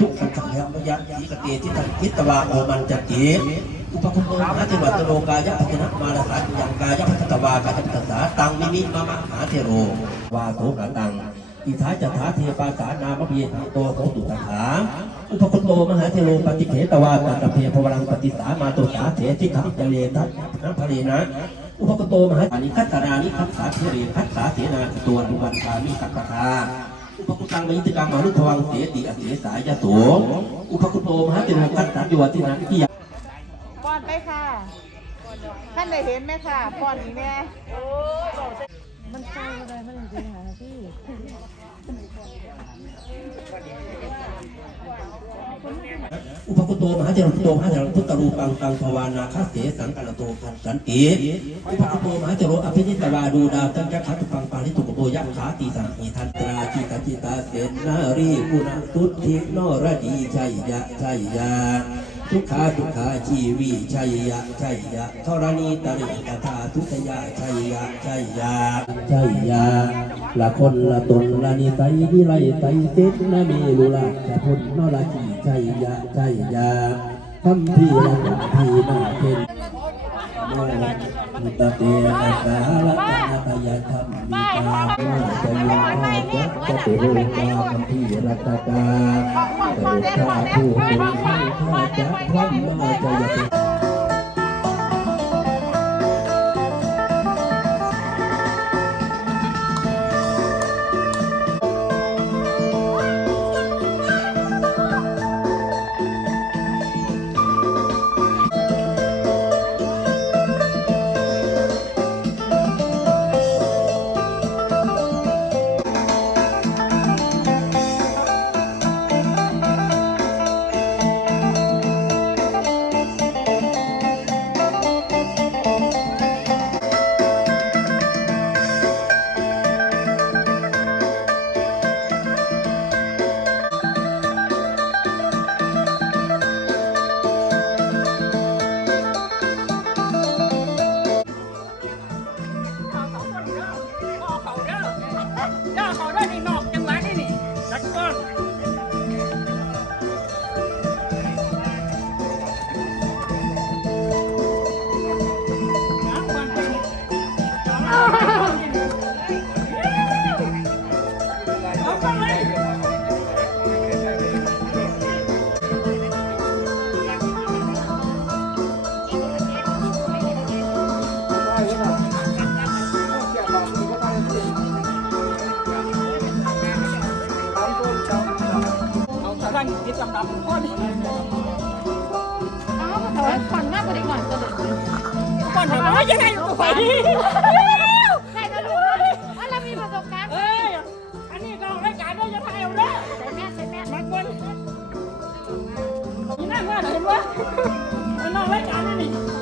ทุกขันธยมยันติกเตทิตังคิตวาโอมันจติอุปคุโตมหาเทวตโลกายะพัฒนะมาลสายังกายะพัฒตวากายะพัฒสาตังนิมิมะมะหาเทโรวาโสกตังอิทาจัถาเทปาสานามะเพียโตโสตุตถาอุปคุโตมหาเทโลปฏิเขตวาตัตเพพวรังปฏิสามาตุสาเถทิขังจเลทัตนะภเรนะอุปคุโตมหาอานิคัตตารานิคัตสาเทเรคัตสาเถนาตัวดุวันคามิกัปปทา อุปคุตังมยิตกรรมานุทวังเสติอเสสายโสอุปคุโตมหาเทโลคัตสาโยวตินันทิยาป้อนไปค่ะท่านได้เห็นไหมค่ะป้อนนี่แม่นใช่อะไรมันจริงๆนะพี่ อุปคุโตมหาเจริญพุโตมหาเจริญพุทธรูปังตังภวานาคาเสสังกัลโตพันสันติอุปคุโตมหาเจริญอภินิตวาดูดาวตังจักขัตุปังปาริตุกโตยักขาตีสังหีทันตราจิตาจิตาเสนารีกุณตุทิโนรดีชัยยะชัยยะ ทุกขาทุกขาชีวีชัยยะชัยยะธรณีตริกถาทุตยะชัยยะชัยยะชัยยะละคนละตนละนิสัยวิไลไตเสนามีลุลาจะพุนนราชีชัยยะชัยยะคำพี่ละคำพี่นาเพ็นโมตเตนะสาละนาตยธรรมมิกามาจะยาจักจะตุโลกาคัมภีรัตกาเกิดข้าผู้เป็น ข้าข้าจะพร้อมมาจะยติย่า วันหยุดำหรับคนาวแต่ว่าฝันมากกว่าด็กหน่อยตัวเด็กก่อนเดี๋ยวว่ายังไงตัวไปใครจะรู้ว่าเรามีประสบการณ์เอ้ยอันนี้เรารายการเรยจะถ่ายเอาเด้อใช่แม่ใช่แม่มาคนนี่นั่งว่าเห็นว่าน้องรายการนี่